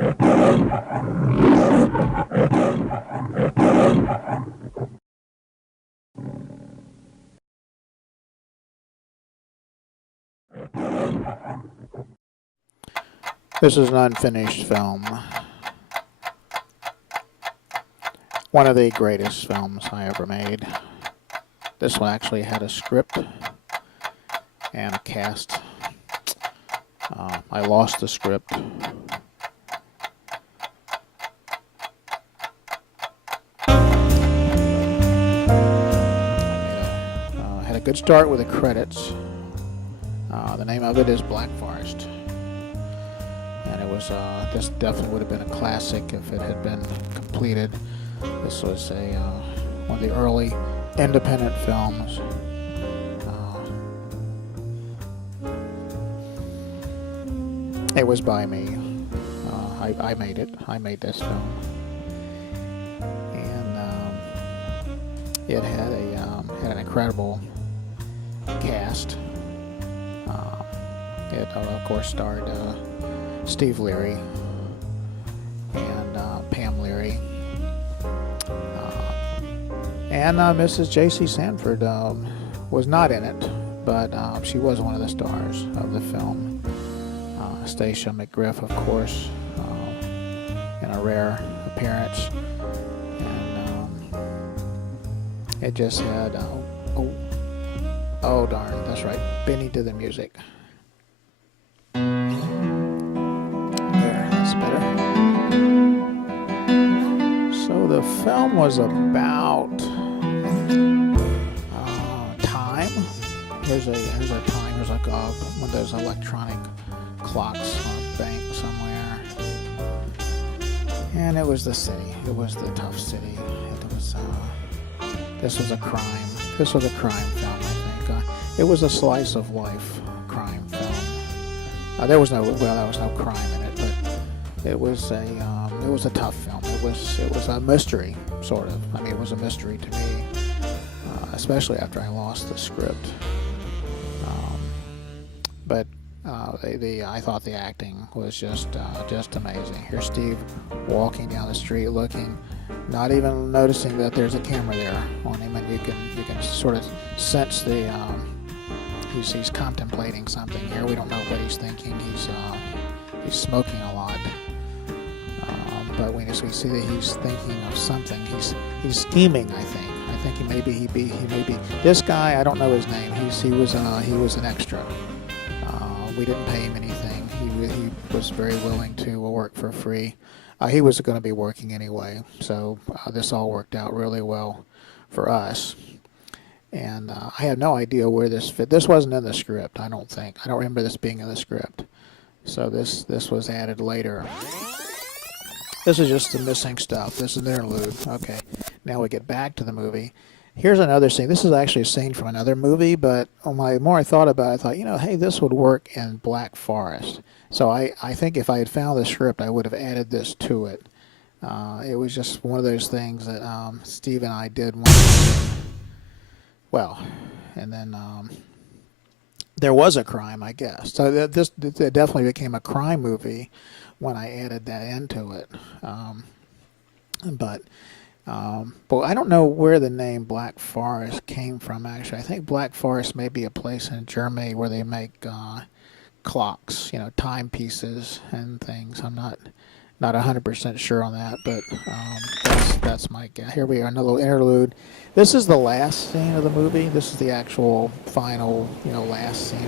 This is an unfinished film. One of the greatest films I ever made. This one actually had a script and a cast. I lost the script. Had a good start with the credits. The name of it is Black Forest. And it was, this definitely would have been a classic if it had been completed. This was one of the early independent films. It was by me. I made it. I made this film, and it had an incredible cast. It of course starred Steve Leary and Pam Leary. And Mrs. J.C. Sanford was not in it, but she was one of the stars of the film. Stacia McGriff, of course, in a rare appearance. And it just had, oh darn, that's right, Benny did the music. There, that's better. So the film was about time. Here's a time. Here's like one of those electronic clocks on a bank somewhere. And it was the city. It was the tough city. It was. This was a crime. This was a crime film, I think. It was a slice of life crime film. There was no crime in it, but it was a tough film. It was a mystery, sort of. I mean, it was a mystery to me, especially after I lost the script. But I thought the acting was just amazing. Here's Steve walking down the street, looking, not even noticing that there's a camera there on him, and you can sort of sense the he's contemplating something here. We don't know what he's thinking. He's smoking a lot, but we see that he's thinking of something. He's scheming. I think he may be this guy. I don't know his name. He was an extra. We didn't pay him anything. He was very willing to work for free. He was going to be working anyway, so this all worked out really well for us. And I have no idea where this fit. This wasn't in the script, I don't think. I don't remember this being in the script. So this was added later. This is just the missing stuff. This is an interlude. Okay, now we get back to the movie. Here's another scene. This is actually a scene from another movie, but the more I thought about it, I thought, hey, this would work in Black Forest. So I think if I had found the script, I would have added this to it. It was just one of those things that Steve and I did well, and then there was a crime, I guess. So it definitely became a crime movie when I added that into it. But I don't know where the name Black Forest came from, actually. I think Black Forest may be a place in Germany where they make clocks, timepieces and things. I'm not 100% sure on that, but that's my guess. Here we are, another little interlude. This is the last scene of the movie. This is the actual final, last scene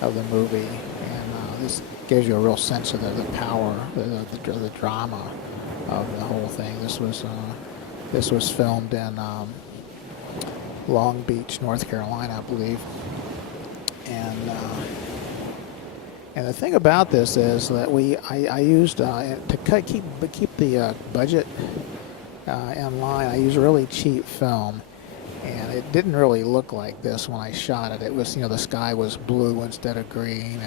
of the movie, and this gives you a real sense of the power, the drama of the whole thing. This was filmed in Long Beach, North Carolina, I believe. And the thing about this is that I used to keep the budget in line. I used really cheap film, and it didn't really look like this when I shot it. It was the sky was blue instead of green,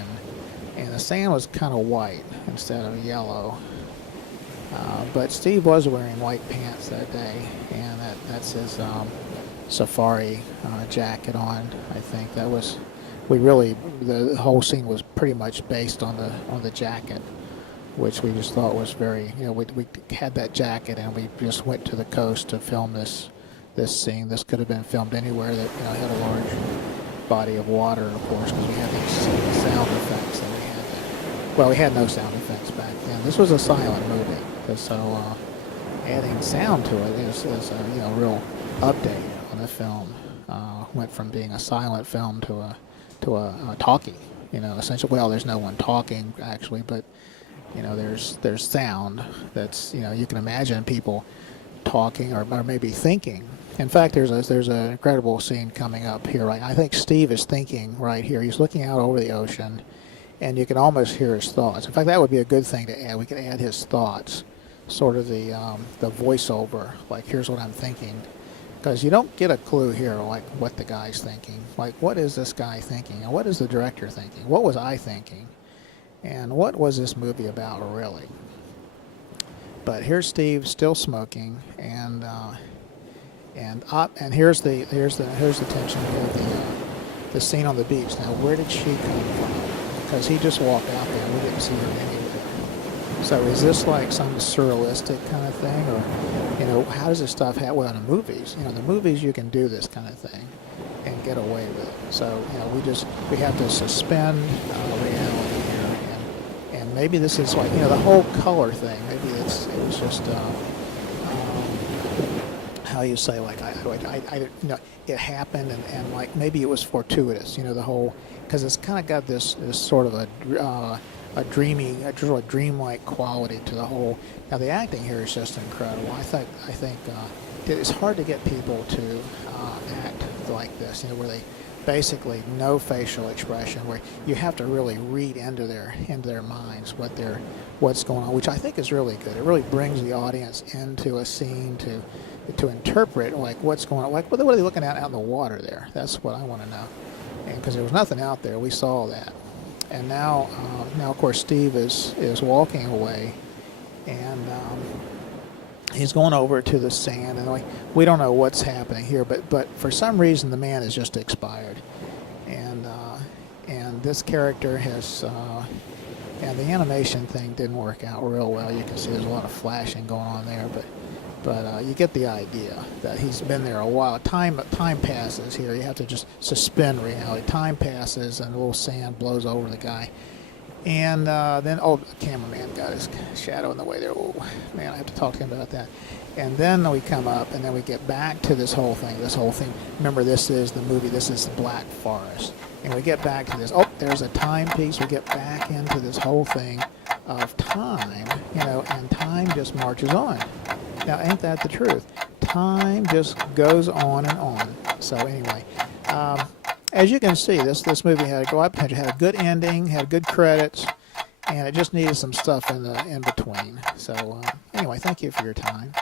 and the sand was kind of white instead of yellow. But Steve was wearing white pants that day, and that's his safari jacket on. I think that was the whole scene was pretty much based on the jacket which we just thought was very, we had that jacket and we just went to the coast to film this scene. This could have been filmed anywhere that had a large body of water, of course, because we had these sound effects that we had there. Well, we had no sound effects back then. This was a silent movie, so adding sound to it is a real update on the film. Went from being a silent film to a talkie. Essentially. Well, there's no one talking actually, but there's sound that's you can imagine people talking or maybe thinking. In fact, there's an incredible scene coming up here. Right, I think Steve is thinking right here. He's looking out over the ocean, and you can almost hear his thoughts. In fact, that would be a good thing to add. We could add his thoughts, sort of the voiceover. Like, here's what I'm thinking, because you don't get a clue here, like what the guy's thinking. Like, what is this guy thinking, and what is the director thinking? What was I thinking, and what was this movie about, really? But here's Steve still smoking, and here's the tension of the scene on the beach. Now, where did she come from? Because he just walked out there, and we didn't see her anywhere. So is this like some surrealistic kind of thing, or how does this stuff happen? Well, in the movies, the movies you can do this kind of thing and get away with it. So we have to suspend reality here, and maybe this is like the whole color thing. Maybe it was just. How you say, like it happened, and like maybe it was fortuitous, the whole, because it's kind of got this sort of a dreamlike quality to the whole. Now the acting here is just incredible. I think it's hard to get people to act like this, where they basically no facial expression, where you have to really read into their minds what's going on, which I think is really good. It really brings the audience into a scene to interpret like what's going on, like what are they looking at out in the water there? That's what I want to know. And because there was nothing out there, we saw that. And now of course Steve is walking away, and he's going over to the sand, and we don't know what's happening here, but for some reason the man has just expired, and this character has and the animation thing didn't work out real well. You can see there's a lot of flashing going on there, but you get the idea that he's been there a while. Time passes here. You have to just suspend reality. Time passes, and a little sand blows over the guy. And then, the cameraman got his shadow in the way there. Oh, man, I have to talk to him about that. And then we come up, and then we get back to this whole thing. Remember, this is the movie. This is the Black Forest. And we get back to this. Oh, there's a timepiece. We get back into this whole thing of time, and time just marches on. Now, ain't that the truth? Time just goes on and on. So anyway, as you can see, this movie had a lot of potential. Had a good ending, had good credits, and it just needed some stuff in between. So anyway, thank you for your time.